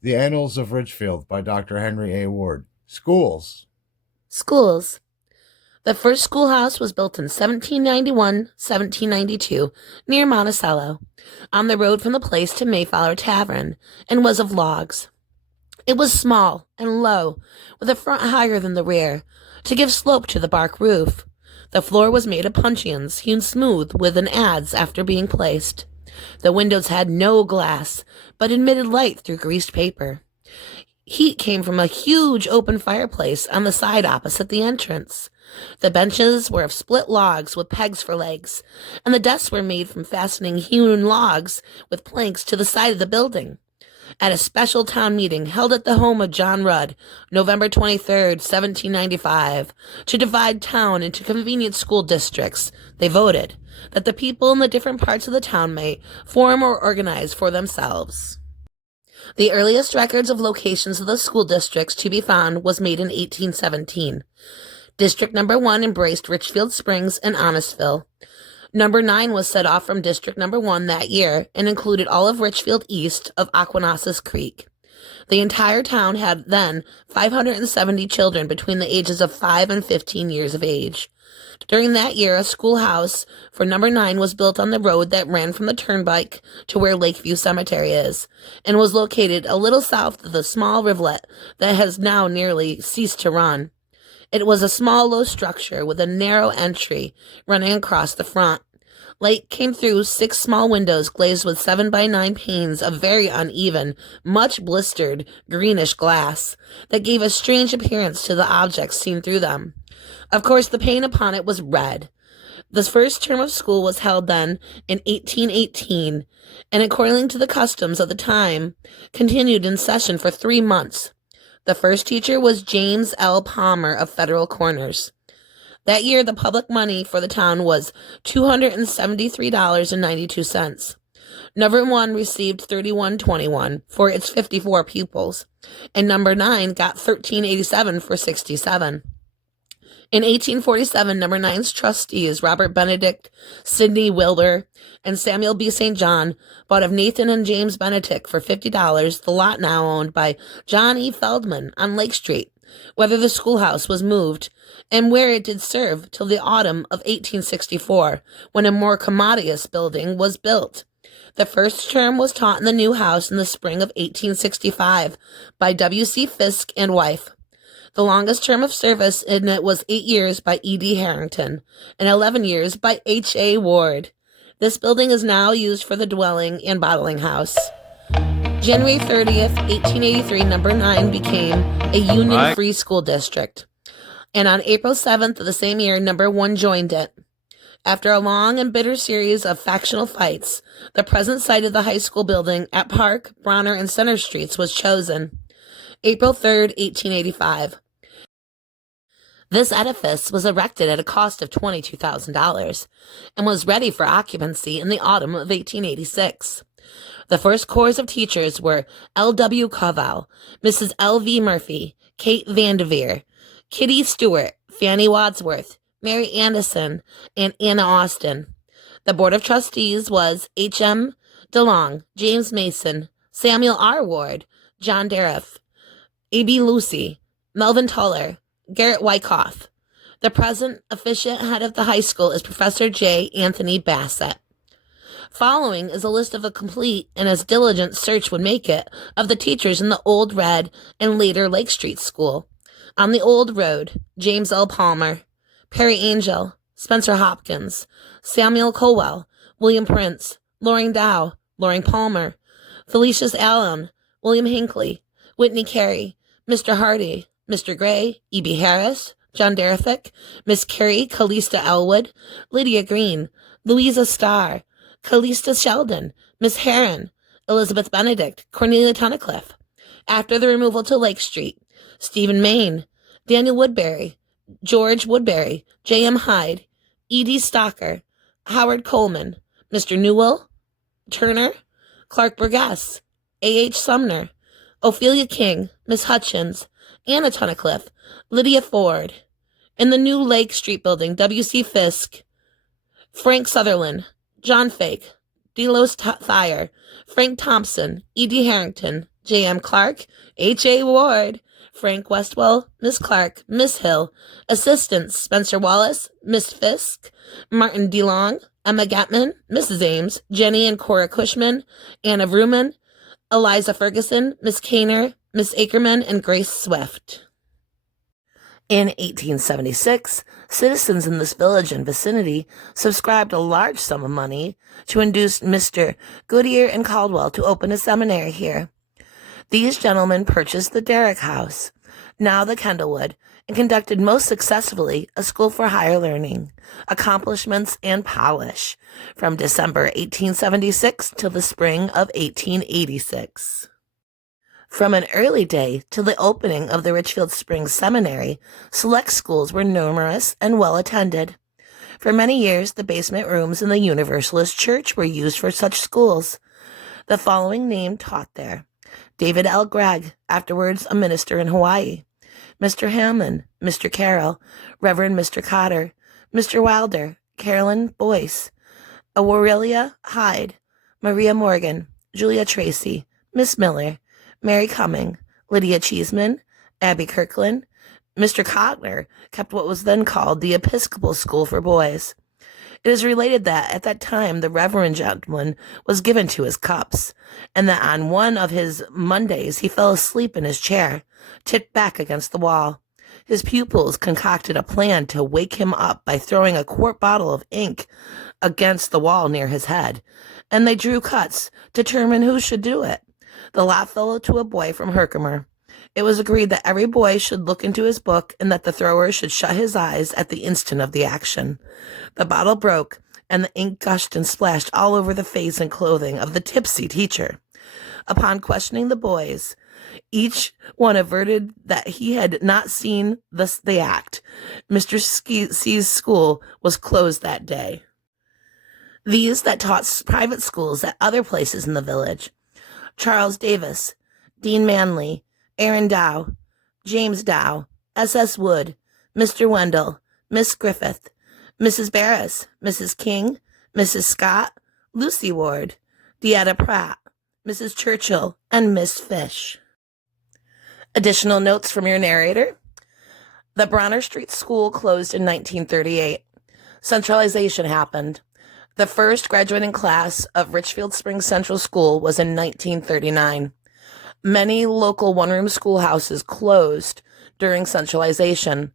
The Annals of Richfield by Dr. Henry A. Ward. Schools. Schools. The first schoolhouse was built in 1791, 1792, near Monticello, on the road from the place to Mayflower Tavern, and was of logs. It was small and low, with a front higher than the rear, to give slope to the bark roof. The floor was made of puncheons, hewn smooth with an adze after being placed. The windows had no glass, but admitted light through greased paper. Heat came from a huge open fireplace on the side opposite the entrance. The benches were of split logs with pegs for legs, and the desks were made from fastening hewn logs with planks to the side of the building. At a special town meeting held at the home of John Rudd, November 23rd, 1795, to divide town into convenient school districts, they voted that the people in the different parts of the town may form or organize for themselves. The earliest records of locations of the school districts to be found was made in 1817. District number 1 embraced Richfield Springs and Honnestville. Number 9 was set off from District number 1 that year and included all of Richfield east of Aquanassus Creek. The entire town had then 570 children between the ages of 5 and 15 years of age. During that year, a schoolhouse for number 9 was built on the road that ran from the turnpike to where Lakeview Cemetery is, and was located a little south of the small rivulet that has now nearly ceased to run. It was a small, low structure with a narrow entry running across the front. Light came through 6 small windows glazed with 7 by 9 panes of very uneven, much blistered, greenish glass that gave a strange appearance to the objects seen through them. Of course, the paint upon it was red. The first term of school was held then in 1818, and according to the customs of the time, continued in session for 3 months. The first teacher was James L. Palmer of Federal Corners. That year, the public money for the town was $273.92. Number 1 received $31.21 for its 54 pupils, and number 9 got $13.87 for 67. In 1847, number 9's trustees, Robert Benedict, Sidney Wilbur, and Samuel B. St. John, bought of Nathan and James Benedict for $50 the lot now owned by John E. Feldman on Lake Street, whether the schoolhouse was moved, and where it did serve till the autumn of 1864, when a more commodious building was built. The first term was taught in the new house in the spring of 1865 by W.C. Fisk and wife. The longest term of service in it was 8 years by E.D. Harrington and 11 years by H.A. Ward. This building is now used for the dwelling and bottling house. January 30th, 1883, number 9 became a union-free school district. And on April 7th of the same year, number 1 joined it. After a long and bitter series of factional fights, the present site of the high school building at Park, Bronner, and Center Streets was chosen. April 3rd, 1885. This edifice was erected at a cost of $22,000 and was ready for occupancy in the autumn of 1886. The first corps of teachers were L. W. Covell, Mrs. L. V. Murphy, Kate Vanderveer, Kitty Stewart, Fanny Wadsworth, Mary Anderson, and Anna Austin. The board of trustees was H. M. DeLong, James Mason, Samuel R. Ward, John Dariff, A.B. Lucy, Melvin Tuller, Garrett Wyckoff. The present officiate head of the high school is Professor J. Anthony Bassett. Following is a list of a complete and as diligent search would make it of the teachers in the Old Red and later Lake Street School. On the Old Road, James L. Palmer, Perry Angel, Spencer Hopkins, Samuel Colwell, William Prince, Loring Dow, Loring Palmer, Felicius Allen, William Hinckley, Whitney Carey, Mr. Hardy, Mr. Gray, E.B. Harris, John Derrifick, Miss Carey Callista Elwood, Lydia Green, Louisa Starr, Callista Sheldon, Miss Heron, Elizabeth Benedict, Cornelia Tunnicliffe. After the removal to Lake Street, Stephen Main, Daniel Woodbury, George Woodbury, J.M. Hyde, E.D. Stocker, Howard Coleman, Mr. Newell, Turner, Clark Burgess, A.H. Sumner, Ophelia King, Miss Hutchins, Anna Tunnicliffe, Lydia Ford. In the new Lake Street building, W.C. Fisk, Frank Sutherland, John Fake, Delos Thayer, Frank Thompson, E.D. Harrington, J.M. Clark, H.A. Ward, Frank Westwell, Miss Clark, Miss Hill. Assistants, Spencer Wallace, Miss Fisk, Martin DeLong, Emma Gatman, Mrs. Ames, Jenny and Cora Cushman, Anna Vrooman, Eliza Ferguson, Miss Kaner, Miss Ackerman, and Grace Swift. In 1876, citizens in this village and vicinity subscribed a large sum of money to induce Mr. Goodyear and Caldwell to open a seminary here. These gentlemen purchased the Derrick House, now the Kendallwood, and conducted most successfully a school for higher learning, accomplishments, and polish from December 1876 till the spring of 1886. From an early day till the opening of the Richfield Springs Seminary, select schools were numerous and well attended. For many years, the basement rooms in the Universalist Church were used for such schools. The following name taught there: David L. Gregg, afterwards a minister in Hawaii; Mr. Hammond, Mr. Carroll, Reverend Mr. Cotter, Mr. Wilder, Carolyn Boyce, Aurelia Hyde, Maria Morgan, Julia Tracy, Miss Miller, Mary Cumming, Lydia Cheeseman, Abby Kirkland. Mr. Cotler kept what was then called the Episcopal School for Boys. It is related that at that time the reverend gentleman was given to his cups, and that on one of his Mondays he fell asleep in his chair, tipped back against the wall. His pupils concocted a plan to wake him up by throwing a quart bottle of ink against the wall near his head, and they drew cuts to determine who should do it. The lot fell to a boy from Herkimer. It was agreed that every boy should look into his book and that the thrower should shut his eyes at the instant of the action. The bottle broke, and the ink gushed and splashed all over the face and clothing of the tipsy teacher. Upon questioning the boys, each one averted that he had not seen the act. Mr. C's school was closed that day. These that taught private schools at other places in the village: Charles Davis, Dean Manley, Aaron Dow, James Dow, S.S. Wood, Mr. Wendell, Miss Griffith, Mrs. Barris, Mrs. King, Mrs. Scott, Lucy Ward, Deetta Pratt, Mrs. Churchill, and Miss Fish. Additional notes from your narrator. The Bronner Street School closed in 1938. Centralization happened. The first graduating class of Richfield Springs Central School was in 1939. Many local one-room schoolhouses closed during centralization,